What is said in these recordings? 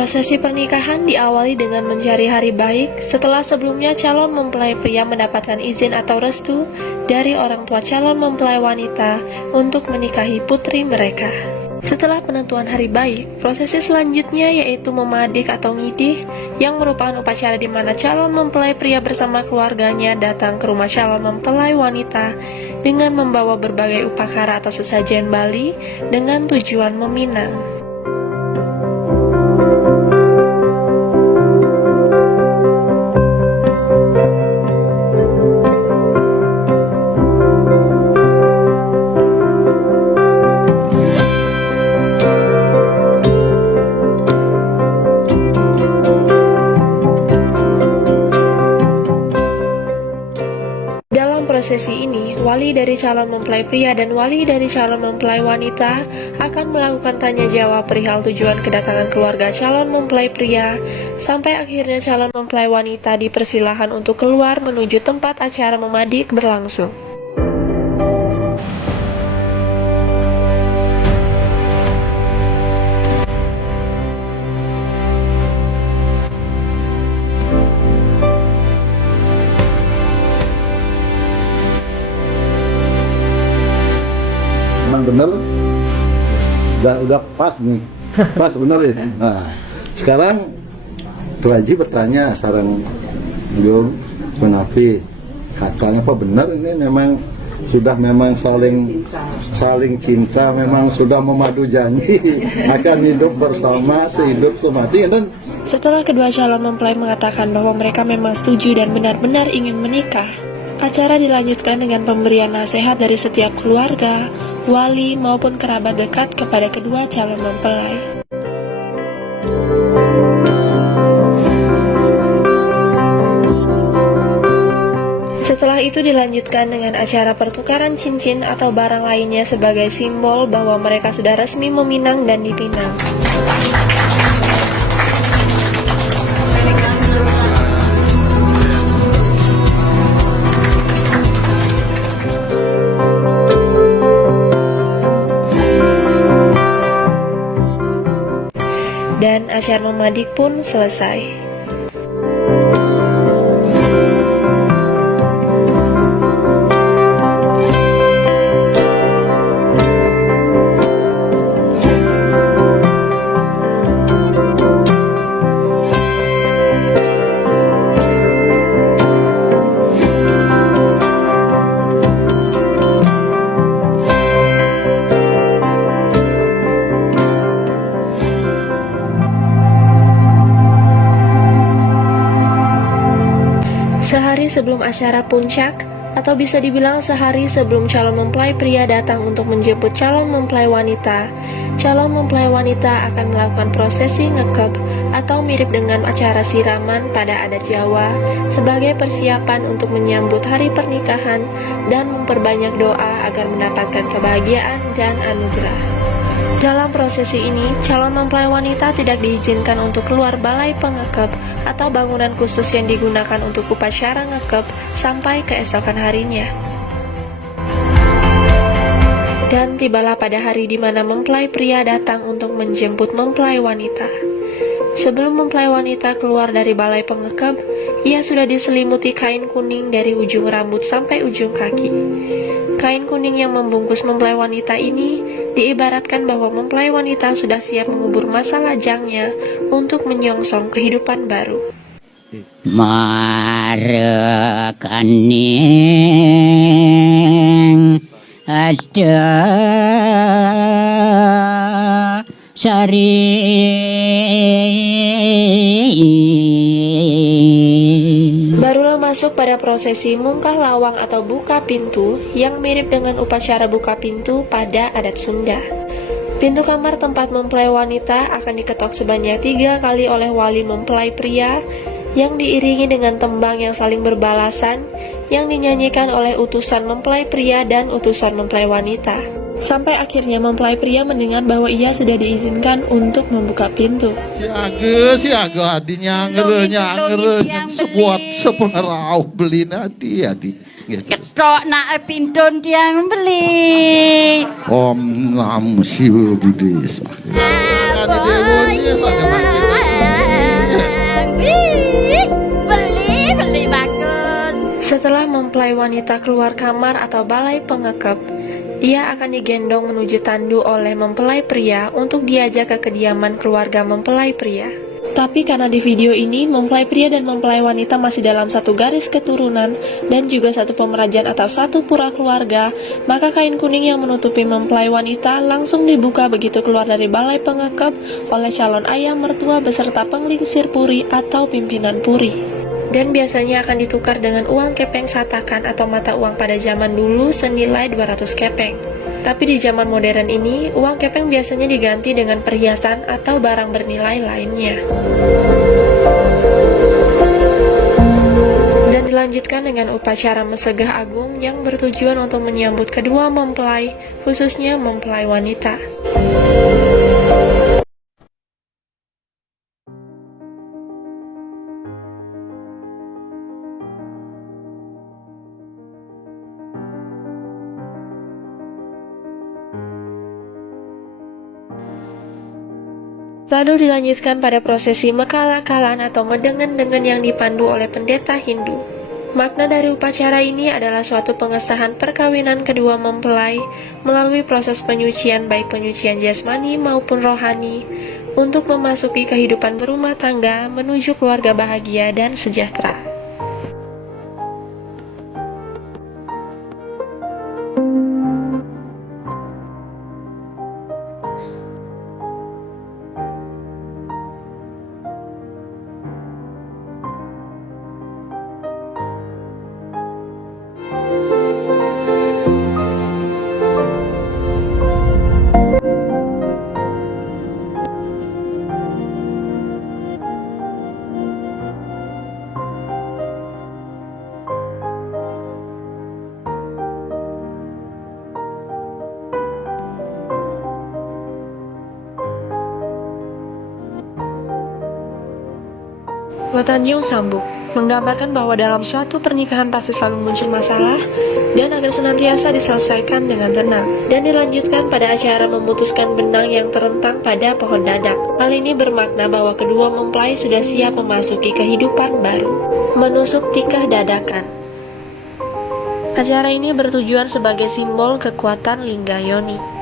Prosesi pernikahan diawali dengan mencari hari baik setelah sebelumnya calon mempelai pria mendapatkan izin atau restu dari orang tua calon mempelai wanita untuk menikahi putri mereka. Setelah penentuan hari baik, prosesi selanjutnya yaitu memadik atau ngidih yang merupakan upacara di mana calon mempelai pria bersama keluarganya datang ke rumah calon mempelai wanita dengan membawa berbagai upacara atau sesajen Bali dengan tujuan meminang. Prosesi ini, wali dari calon mempelai pria dan wali dari calon mempelai wanita akan melakukan tanya jawab perihal tujuan kedatangan keluarga calon mempelai pria, sampai akhirnya calon mempelai wanita dipersilahkan untuk keluar menuju tempat acara memadik berlangsung. Bener, udah pas nih, pas bener ya. Nah, sekarang Tuh Haji bertanya sarang Jum Menafi, katanya apa benar ini memang sudah saling cinta, memang sudah memadu janji akan hidup bersama sehidup semati. Dan setelah kedua calon mempelai mengatakan bahwa mereka memang setuju dan benar-benar ingin menikah, acara dilanjutkan dengan pemberian nasihat dari setiap keluarga, wali maupun kerabat dekat kepada kedua calon mempelai. Setelah itu dilanjutkan dengan acara pertukaran cincin atau barang lainnya sebagai simbol bahwa mereka sudah resmi meminang dan dipinang. Dan acara memadik pun selesai. Sehari sebelum acara puncak, atau bisa dibilang sehari sebelum calon mempelai pria datang untuk menjemput calon mempelai wanita akan melakukan prosesi ngekep atau mirip dengan acara siraman pada adat Jawa sebagai persiapan untuk menyambut hari pernikahan dan memperbanyak doa agar mendapatkan kebahagiaan dan anugerah. Dalam prosesi ini, calon mempelai wanita tidak diizinkan untuk keluar balai pengekep atau bangunan khusus yang digunakan untuk upacara ngekep sampai keesokan harinya. Dan tibalah pada hari di mana mempelai pria datang untuk menjemput mempelai wanita. Sebelum mempelai wanita keluar dari balai pengekep, ia sudah diselimuti kain kuning dari ujung rambut sampai ujung kaki. Kain kuning yang membungkus mempelai wanita ini diibaratkan bahwa mempelai wanita sudah siap mengubur masa lajangnya untuk menyongsong kehidupan baru. Marekaning ada sari Masuk pada prosesi mungkah lawang atau buka pintu yang mirip dengan upacara buka pintu pada adat Sunda. Pintu kamar tempat mempelai wanita akan diketok sebanyak 3 kali oleh wali mempelai pria yang diiringi dengan tembang yang saling berbalasan yang dinyanyikan oleh utusan mempelai pria dan utusan mempelai wanita. Sampai akhirnya mempelai pria mendengar bahwa ia sudah diizinkan untuk membuka pintu. Si aga hatinya nyanger sebuat sepengerau beli hati. Ketok nak pintu dia beli. Om Namo Shivaya Buddhis. Setelah mempelai wanita keluar kamar atau balai pengekep, ia akan digendong menuju tandu oleh mempelai pria untuk diajak ke kediaman keluarga mempelai pria. Tapi karena di video ini mempelai pria dan mempelai wanita masih dalam satu garis keturunan dan juga satu pemerajan atau satu pura keluarga, maka kain kuning yang menutupi mempelai wanita langsung dibuka begitu keluar dari balai pengekep oleh calon ayah mertua beserta penglingsir puri atau pimpinan puri. Dan biasanya akan ditukar dengan uang kepeng satakan atau mata uang pada zaman dulu senilai 200 kepeng. Tapi di zaman modern ini, uang kepeng biasanya diganti dengan perhiasan atau barang bernilai lainnya. Dan dilanjutkan dengan upacara mesegah agung yang bertujuan untuk menyambut kedua mempelai, khususnya mempelai wanita. Lalu dilanjutkan pada prosesi mekala-kalan atau medengen-dengen yang dipandu oleh pendeta Hindu. Makna dari upacara ini adalah suatu pengesahan perkawinan kedua mempelai melalui proses penyucian baik penyucian jasmani maupun rohani untuk memasuki kehidupan berumah tangga menuju keluarga bahagia dan sejahtera. Watanjung Sambuk menggambarkan bahwa dalam suatu pernikahan pasti selalu muncul masalah dan agar senantiasa diselesaikan dengan tenang. Dan dilanjutkan pada acara memutuskan benang yang terentang pada pohon dadak. Hal ini bermakna bahwa kedua mempelai sudah siap memasuki kehidupan baru. Menusuk tikah dadakan. Acara ini bertujuan sebagai simbol kekuatan Lingga Yoni.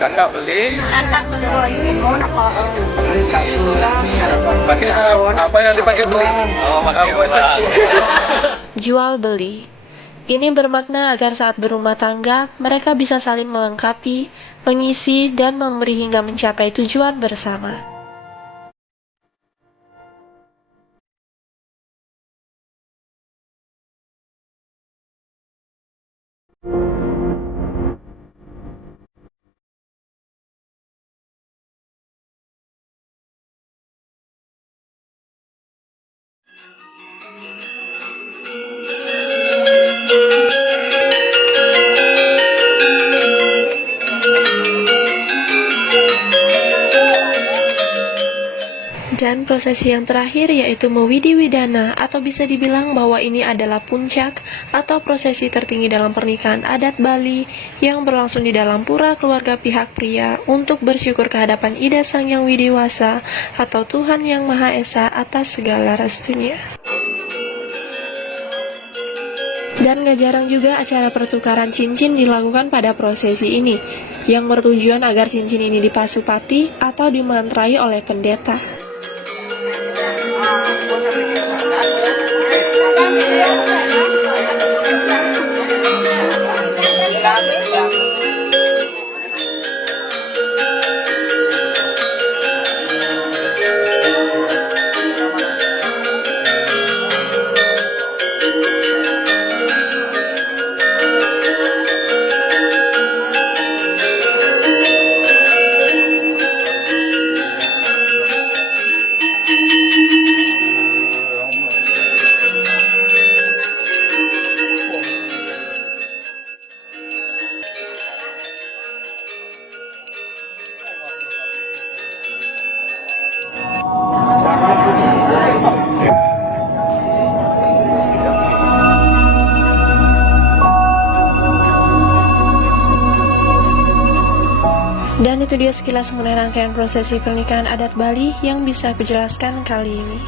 Kakak beli. Pakai apa yang dipakai beli? Jual beli. Ini bermakna agar saat berumah tangga, mereka bisa saling melengkapi, mengisi, dan memberi hingga mencapai tujuan bersama. Dan prosesi yang terakhir yaitu Mewidiwidana atau bisa dibilang bahwa ini adalah puncak atau prosesi tertinggi dalam pernikahan adat Bali yang berlangsung di dalam pura keluarga pihak pria untuk bersyukur kehadapan Ida Sang Yang Widiwasa atau Tuhan Yang Maha Esa atas segala restunya. Dan gak jarang juga acara pertukaran cincin dilakukan pada prosesi ini yang bertujuan agar cincin ini dipasupati atau dimantrai oleh pendeta. Dan itu dia sekilas mengenai rangkaian prosesi pernikahan adat Bali yang bisa aku jelaskan kali ini.